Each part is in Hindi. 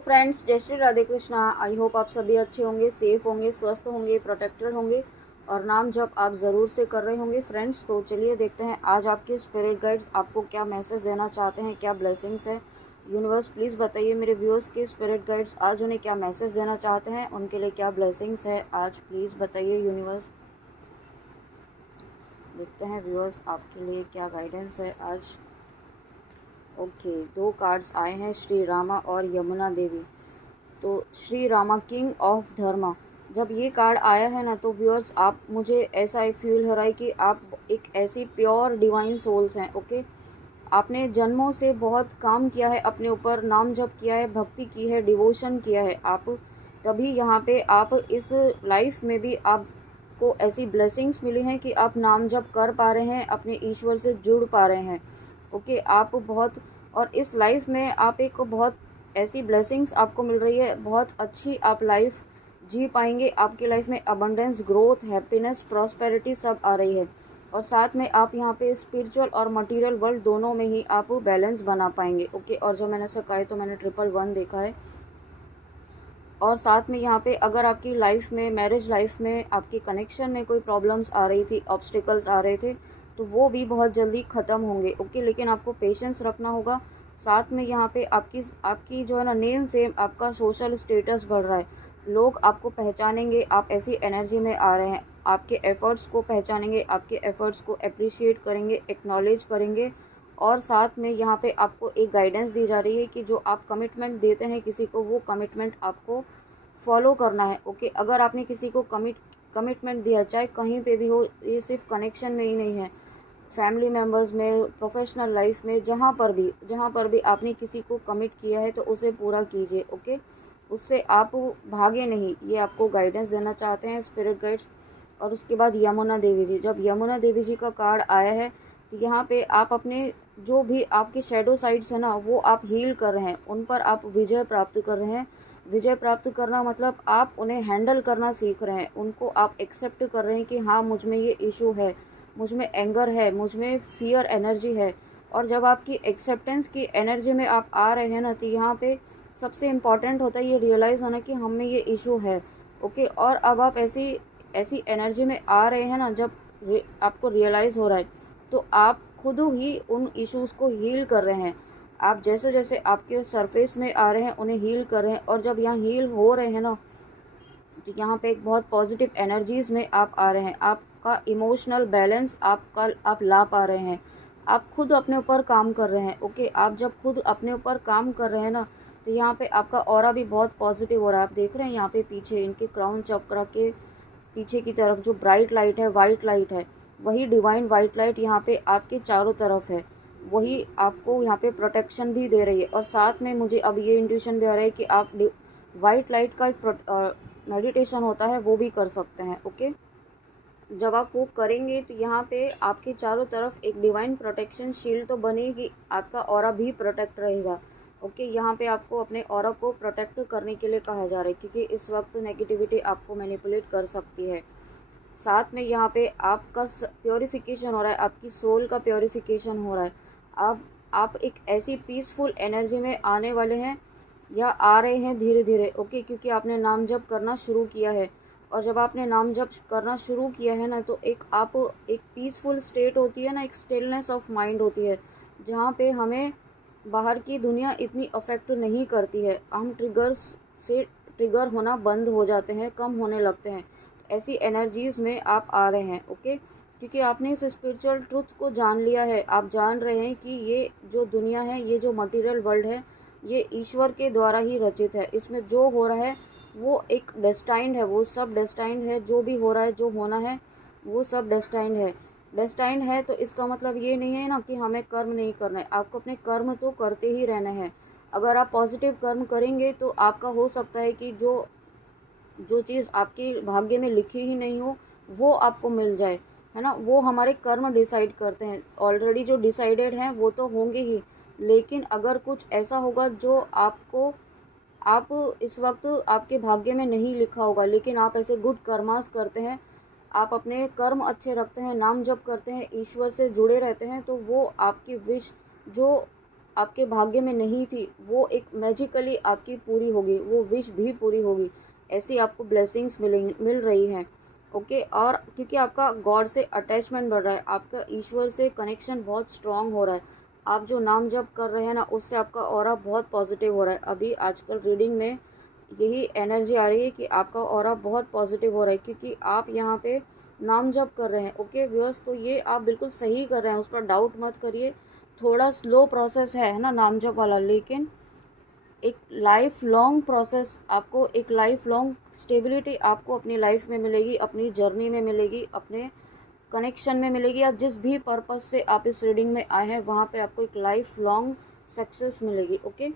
फ्रेंड्स, जय श्री राधे कृष्णा। आई होप आप सभी अच्छे होंगे, सेफ होंगे, स्वस्थ होंगे, प्रोटेक्टेड होंगे और नाम जप आप ज़रूर से कर रहे होंगे। फ्रेंड्स, तो चलिए देखते हैं आज आपके स्पिरिट गाइड्स आपको क्या मैसेज देना चाहते हैं, क्या ब्लेसिंग्स है। यूनिवर्स प्लीज़ बताइए मेरे व्यूअर्स के स्पिरिट गाइड्स आज उन्हें क्या मैसेज देना चाहते हैं, उनके लिए क्या ब्लेसिंग्स है आज। प्लीज़ बताइए यूनिवर्स। देखते हैं व्यूअर्स आपके लिए क्या गाइडेंस है आज। ओके, दो कार्ड्स आए हैं, श्री रामा और यमुना देवी। तो श्री रामा किंग ऑफ धर्मा, जब ये कार्ड आया है ना तो व्यूअर्स आप मुझे ऐसा एक फील हो रहा है कि आप एक ऐसी प्योर डिवाइन सोल्स हैं। ओके, आपने जन्मों से बहुत काम किया है, अपने ऊपर नाम जप किया है, भक्ति की है, डिवोशन किया है आप, तभी यहाँ पे आप इस लाइफ में भी आपको ऐसी ब्लेसिंग्स मिली हैं कि आप नाम जप कर पा रहे हैं, अपने ईश्वर से जुड़ पा रहे हैं। ओके, आप बहुत, और इस लाइफ में आप एक बहुत ऐसी ब्लेसिंग्स आपको मिल रही है, बहुत अच्छी आप लाइफ जी पाएंगे। आपकी लाइफ में अबंडेंस, ग्रोथ, हैप्पीनेस, प्रॉस्पेरिटी सब आ रही है और साथ में आप यहाँ पे स्पिरिचुअल और मटेरियल वर्ल्ड दोनों में ही आप बैलेंस बना पाएंगे। ओके, और जब मैंने ऐसा कहा है तो मैंने 111 देखा है। और साथ में यहाँ पे अगर आपकी लाइफ में, मैरिज लाइफ में, आपकी कनेक्शन में कोई प्रॉब्लम्स आ रही थी, ऑब्स्टिकल्स आ रहे थे, तो वो भी बहुत जल्दी ख़त्म होंगे। ओके, लेकिन आपको पेशेंस रखना होगा। साथ में यहाँ पे आपकी आपकी जो है ना नेम फेम, आपका सोशल स्टेटस बढ़ रहा है, लोग आपको पहचानेंगे, आप ऐसी एनर्जी में आ रहे हैं, आपके एफ़र्ट्स को पहचानेंगे, आपके एफ़र्ट्स को अप्रिशिएट करेंगे, एक्नॉलेज करेंगे। और साथ में यहाँ पे आपको एक गाइडेंस दी जा रही है कि जो आप कमिटमेंट देते हैं किसी को, वो कमिटमेंट आपको फॉलो करना है। ओके, अगर आपने किसी को कमिटमेंट दिया, चाहे कहीं पे भी हो, ये सिर्फ कनेक्शन में ही नहीं है, फैमिली मेम्बर्स में, प्रोफेशनल लाइफ में, जहाँ पर भी आपने किसी को कमिट किया है तो उसे पूरा कीजिए। ओके, उससे आप भागे नहीं, ये आपको गाइडेंस देना चाहते हैं स्पिरिट गाइड्स। और उसके बाद यमुना देवी जी, जब यमुना देवी जी का कार्ड आया है तो यहाँ पे आप अपने जो भी आपके शेडो साइड्स है ना, वो आप हील कर रहे हैं, उन पर आप विजय प्राप्त कर रहे हैं। विजय प्राप्त करना मतलब आप उन्हें हैंडल करना सीख रहे हैं, उनको आप एक्सेप्ट कर रहे हैं कि हाँ, मुझ में ये इशू है, मुझ में एंगर है, मुझ में फियर एनर्जी है। और जब आपकी एक्सेप्टेंस की एनर्जी में आप आ रहे हैं ना, तो यहाँ पे सबसे इम्पॉर्टेंट होता है ये रियलाइज़ होना कि हम में ये इशू है। ओके, और अब आप ऐसी ऐसी एनर्जी में आ रहे हैं ना, जब आपको रियलाइज़ हो रहा है तो आप खुद ही उन इश्यूज़ को हील कर रहे हैं। आप जैसे जैसे आपके सरफेस में आ रहे हैं उन्हें हील कर रहे हैं, और जब यहाँ हील हो रहे हैं ना, तो यहाँ पे एक बहुत पॉजिटिव एनर्जीज़ में आप आ रहे हैं। आपका इमोशनल बैलेंस आप ला पा रहे हैं। आप खुद अपने ऊपर काम कर रहे हैं। ओके, आप जब खुद अपने ऊपर काम कर रहे हैं ना, तो यहाँ पे आपका ऑरा भी बहुत पॉजिटिव हो रहा है। आप देख रहे हैं यहाँ पे पीछे इनके क्राउन चक्र के पीछे की तरफ जो ब्राइट लाइट है, वाइट लाइट है, वही डिवाइन वाइट लाइट यहाँ पे आपके चारों तरफ है, वही आपको यहाँ पे प्रोटेक्शन भी दे रही है। और साथ में मुझे अब ये इंट्यूशन भी आ रहा है कि आप वाइट लाइट का एक मेडिटेशन होता है, वो भी कर सकते हैं। ओके, जब आप वो करेंगे तो यहाँ पे आपके चारों तरफ एक डिवाइन प्रोटेक्शन शील्ड तो बनेगी, आपका ऑरा भी प्रोटेक्ट रहेगा। ओके, यहाँ पे आपको अपने ऑरा को प्रोटेक्ट करने के लिए कहा जा रहा है, क्योंकि इस वक्त नेगेटिविटी आपको मैनिपुलेट कर सकती है। साथ में यहाँ पे आपका प्योरिफिकेशन हो रहा है, आपकी सोल का प्योरिफिकेशन हो रहा है। आप एक ऐसी पीसफुल एनर्जी में आने वाले हैं, या आ रहे हैं धीरे धीरे। ओके, क्योंकि आपने नाम जप करना शुरू किया है, और जब आपने नाम जप करना शुरू किया है ना, तो एक पीसफुल स्टेट होती है ना, एक स्टिलनेस ऑफ माइंड होती है, जहाँ पे हमें बाहर की दुनिया इतनी अफेक्ट नहीं करती है, हम ट्रिगर्स से ट्रिगर होना बंद हो जाते हैं, कम होने लगते हैं। तो ऐसी एनर्जीज़ में आप आ रहे हैं। ओके, क्योंकि आपने इस स्पिरिचुअल ट्रुथ को जान लिया है, आप जान रहे हैं कि ये जो दुनिया है, ये जो मटेरियल वर्ल्ड है, ये ईश्वर के द्वारा ही रचित है। इसमें जो हो रहा है वो एक डेस्टाइंड है, वो सब डेस्टाइंड है, जो भी हो रहा है, जो होना है, वो सब डेस्टाइंड है। डेस्टाइंड है तो इसका मतलब ये नहीं है ना कि हमें कर्म नहीं करना है, आपको अपने कर्म तो करते ही रहना है। अगर आप पॉजिटिव कर्म करेंगे तो आपका हो सकता है कि जो जो चीज़ आपके भाग्य में लिखी ही नहीं हो वो आपको मिल जाए, है ना। वो हमारे कर्म डिसाइड करते हैं, ऑलरेडी जो डिसाइडेड हैं वो तो होंगे ही, लेकिन अगर कुछ ऐसा होगा जो आप इस वक्त आपके भाग्य में नहीं लिखा होगा, लेकिन आप ऐसे गुड कर्मास करते हैं, आप अपने कर्म अच्छे रखते हैं, नाम जप करते हैं, ईश्वर से जुड़े रहते हैं, तो वो आपकी विश जो आपके भाग्य में नहीं थी वो एक मैजिकली आपकी पूरी होगी, वो विश भी पूरी होगी। ऐसी आपको ब्लेसिंग्स मिल रही हैं। ओके, और क्योंकि आपका गॉड से अटैचमेंट बढ़ रहा है, आपका ईश्वर से कनेक्शन बहुत स्ट्रांग हो रहा है। आप जो नाम जप कर रहे हैं ना, उससे आपका ऑरा बहुत पॉजिटिव हो रहा है। अभी आजकल रीडिंग में यही एनर्जी आ रही है कि आपका ऑरा बहुत पॉजिटिव हो रहा है, क्योंकि आप यहाँ पे नाम जप कर रहे हैं। ओके व्यूअर्स, तो ये आप बिल्कुल सही कर रहे हैं, उस पर डाउट मत करिए। थोड़ा स्लो प्रोसेस है ना नाम जप वाला, लेकिन एक लाइफ लॉन्ग प्रोसेस, आपको एक लाइफ लॉन्ग स्टेबिलिटी आपको अपनी लाइफ में मिलेगी, अपनी जर्नी में मिलेगी, अपने कनेक्शन में मिलेगी, या जिस भी पर्पस से आप इस रीडिंग में आए हैं वहाँ पे आपको एक लाइफ लॉन्ग सक्सेस मिलेगी। ओके,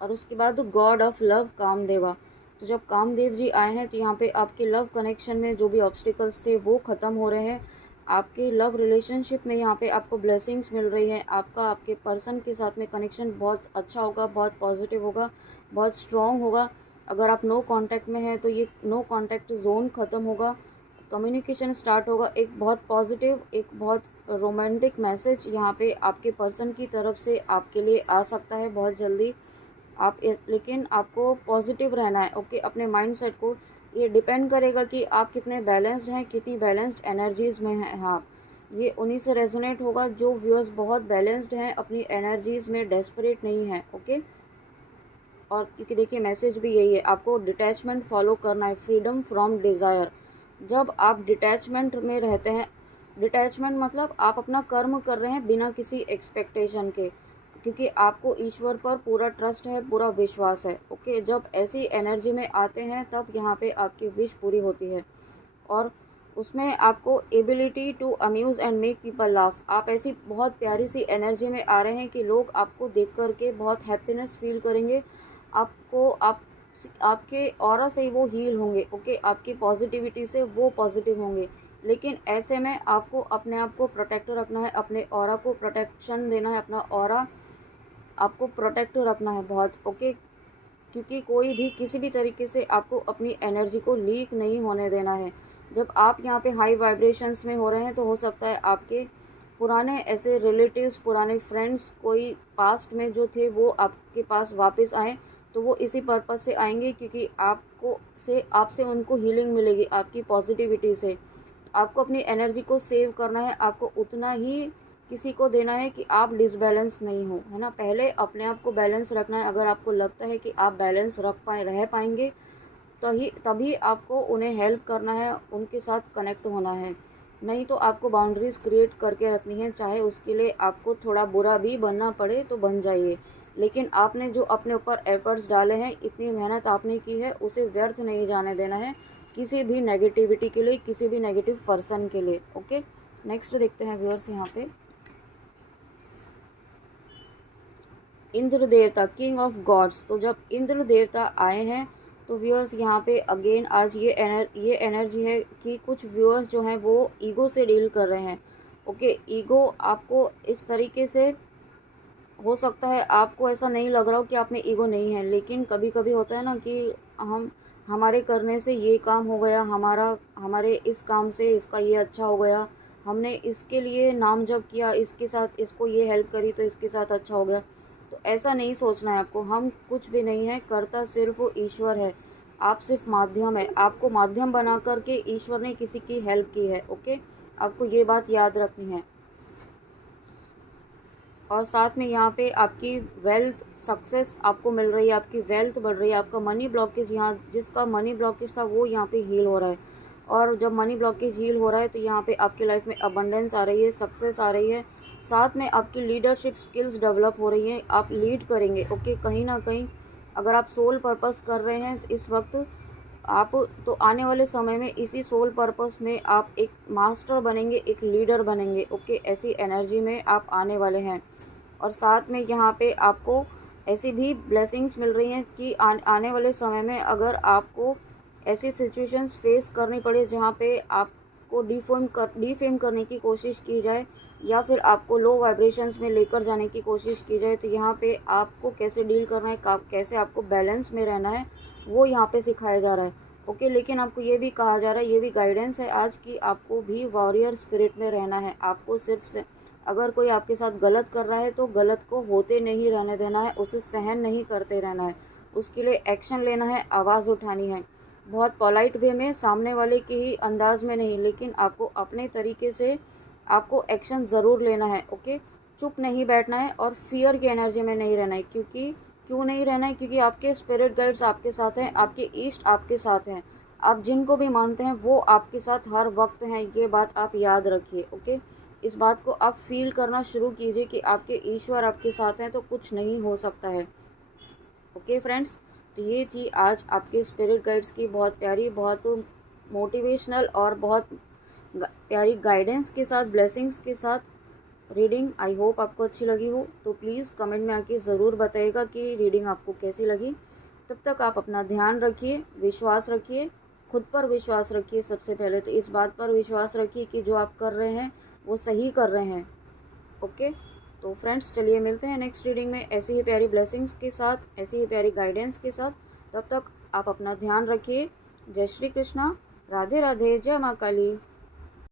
और उसके बाद गॉड ऑफ लव कामदेवा। तो जब कामदेव जी आए हैं तो यहाँ पे आपके लव कनेक्शन में जो भी ऑब्स्टिकल्स थे वो ख़त्म हो रहे हैं। आपके लव रिलेशनशिप में यहाँ पे आपको ब्लेसिंग्स मिल रही हैं। आपका आपके पर्सन के साथ में कनेक्शन बहुत अच्छा होगा, बहुत पॉजिटिव होगा, बहुत स्ट्रॉन्ग होगा। अगर आप नो कांटेक्ट में हैं तो ये नो कांटेक्ट जोन ख़त्म होगा, कम्युनिकेशन स्टार्ट होगा। एक बहुत पॉजिटिव, एक बहुत रोमांटिक मैसेज यहाँ पे आपके पर्सन की तरफ से आपके लिए आ सकता है बहुत जल्दी। लेकिन आपको पॉजिटिव रहना है। ओके, अपने माइंडसेट को, ये डिपेंड करेगा कि आप कितने बैलेंस्ड हैं, कितनी बैलेंस्ड एनर्जीज़ में हैं आप। ये उन्हीं से रेजोनेट होगा जो व्यूअर्स बहुत बैलेंस्ड हैं, अपनी एनर्जीज़ में डेस्परेट नहीं हैं। ओके, और क्योंकि देखिए मैसेज भी यही है, आपको डिटैचमेंट फॉलो करना है, फ्रीडम फ्रॉम डिज़ायर। जब आप डिटैचमेंट में रहते हैं, डिटैचमेंट मतलब आप अपना कर्म कर रहे हैं बिना किसी एक्सपेक्टेशन के, क्योंकि आपको ईश्वर पर पूरा ट्रस्ट है, पूरा विश्वास है। ओके, जब ऐसी एनर्जी में आते हैं तब यहाँ पे आपकी विश पूरी होती है, और उसमें आपको ability to amuse and make people laugh. आप ऐसी बहुत प्यारी सी एनर्जी में आ रहे हैं कि लोग आपको देख कर के बहुत हैप्पीनेस फील करेंगे। आपको आपके ऑरा से ही वो हील होंगे। ओके, आपकी पॉजिटिविटी से वो पॉजिटिव होंगे। लेकिन ऐसे में आपको अपने आप को प्रोटेक्ट रखना है, अपने ऑरा को प्रोटेक्शन देना है, अपना ऑरा आपको प्रोटेक्ट रखना है बहुत। ओके, क्योंकि कोई भी किसी भी तरीके से आपको अपनी एनर्जी को लीक नहीं होने देना है। जब आप यहाँ पे हाई वाइब्रेशंस में हो रहे हैं तो हो सकता है आपके पुराने ऐसे रिलेटिव्स, पुराने फ्रेंड्स, कोई पास्ट में जो थे वो आपके पास वापस आएँ, तो वो इसी पर्पज़ से आएंगे क्योंकि आपसे उनको हीलिंग मिलेगी आपकी पॉजिटिविटी से। आपको अपनी एनर्जी को सेव करना है, आपको उतना ही किसी को देना है कि आप डिसबैलेंस नहीं हो, है ना। पहले अपने आप को बैलेंस रखना है। अगर आपको लगता है कि आप बैलेंस रह पाएंगे, तभी आपको उन्हें हेल्प करना है, उनके साथ कनेक्ट होना है। नहीं तो आपको बाउंड्रीज़ क्रिएट करके रखनी है, चाहे उसके लिए आपको थोड़ा बुरा भी बनना पड़े तो बन जाइए। लेकिन आपने जो अपने ऊपर एफर्ट्स डाले हैं, इतनी मेहनत आपने की है, उसे व्यर्थ नहीं जाने देना है किसी भी नेगेटिविटी के लिए, किसी भी नेगेटिव पर्सन के लिए। ओके, नेक्स्ट देखते हैं व्यूअर्स यहाँ पे इंद्र देवता, किंग ऑफ गॉड्स। तो जब इंद्र देवता आए हैं तो व्यूअर्स यहाँ पे अगेन आज ये एनर्जी है कि कुछ व्यूअर्स जो हैं वो ईगो से डील कर रहे हैं। ओके, ईगो आपको इस तरीके से, हो सकता है आपको ऐसा नहीं लग रहा हो कि आप में ईगो नहीं है, लेकिन कभी कभी होता है ना कि हमारे करने से ये काम हो गया, हमारे इस काम से इसका ये अच्छा हो गया, हमने इसके लिए नाम जप किया, इसके साथ इसको ये हेल्प करी तो इसके साथ अच्छा हो गया। तो ऐसा नहीं सोचना है आपको, हम कुछ भी नहीं है, करता सिर्फ ईश्वर है। आप सिर्फ माध्यम है, आपको माध्यम बना करके ईश्वर ने किसी की हेल्प की है। ओके, आपको ये बात याद रखनी है। और साथ में यहाँ पे आपकी वेल्थ सक्सेस आपको मिल रही है, आपकी वेल्थ बढ़ रही है, आपका मनी ब्लॉकेज, यहाँ जिसका मनी ब्लॉकेज था वो यहाँ पे हील हो रहा है। और जब मनी ब्लॉकेज हील हो रहा है तो यहाँ पे आपकी लाइफ में अबंडेंस आ रही है, सक्सेस आ रही है। साथ में आपकी लीडरशिप स्किल्स डेवलप हो रही हैं, आप लीड करेंगे। ओके, कहीं ना कहीं अगर आप सोल पर्पस कर रहे हैं तो इस वक्त आप, तो आने वाले समय में इसी सोल पर्पस में आप एक मास्टर बनेंगे, एक लीडर बनेंगे। ओके, ऐसी एनर्जी में आप आने वाले हैं। और साथ में यहाँ पे आपको ऐसी भी ब्लेसिंग्स मिल रही हैं कि आने वाले समय में अगर आपको ऐसी सिचुएशंस फेस करनी पड़े जहाँ पे आपको डिफेम करने की कोशिश की जाए, या फिर आपको लो वाइब्रेशंस में लेकर जाने की कोशिश की जाए, तो यहाँ पे आपको कैसे डील करना है, कैसे आपको बैलेंस में रहना है, वो यहाँ पे सिखाया जा रहा है। ओके, लेकिन आपको ये भी कहा जा रहा है, ये भी गाइडेंस है आज की, आपको भी वॉरियर स्पिरिट में रहना है। आपको सिर्फ अगर कोई आपके साथ गलत कर रहा है तो गलत को होते नहीं रहने देना है, उसे सहन नहीं करते रहना है, उसके लिए एक्शन लेना है, आवाज़ उठानी है, बहुत पोलाइट वे में, सामने वाले के ही अंदाज में नहीं, लेकिन आपको अपने तरीके से आपको एक्शन ज़रूर लेना है। ओके, चुप नहीं बैठना है और फियर की एनर्जी में नहीं रहना है। क्यों नहीं रहना है? क्योंकि आपके स्पिरिट गाइड्स आपके साथ हैं, आपके ईस्ट आपके साथ हैं, आप जिनको भी मानते हैं वो आपके साथ हर वक्त हैं। ये बात आप याद रखिए। ओके, इस बात को आप फील करना शुरू कीजिए कि आपके ईश्वर आपके साथ हैं तो कुछ नहीं हो सकता है। ओके फ्रेंड्स, तो ये थी आज आपके स्पिरिट गाइड्स की बहुत प्यारी, बहुत मोटिवेशनल और बहुत प्यारी गाइडेंस के साथ, ब्लेसिंग्स के साथ रीडिंग। आई होप आपको अच्छी लगी हो। तो प्लीज़ कमेंट में आके ज़रूर बताइएगा कि रीडिंग आपको कैसी लगी। तब तक आप अपना ध्यान रखिए, विश्वास रखिए, खुद पर विश्वास रखिए। सबसे पहले तो इस बात पर विश्वास रखिए कि जो आप कर रहे हैं वो सही कर रहे हैं। ओके, तो फ्रेंड्स चलिए मिलते हैं नेक्स्ट रीडिंग में ऐसी ही प्यारी ब्लेसिंग्स के साथ, ऐसी ही प्यारी गाइडेंस के साथ। तब तक आप अपना ध्यान रखिए। जय श्री कृष्णा, राधे राधे, जय माँ काली।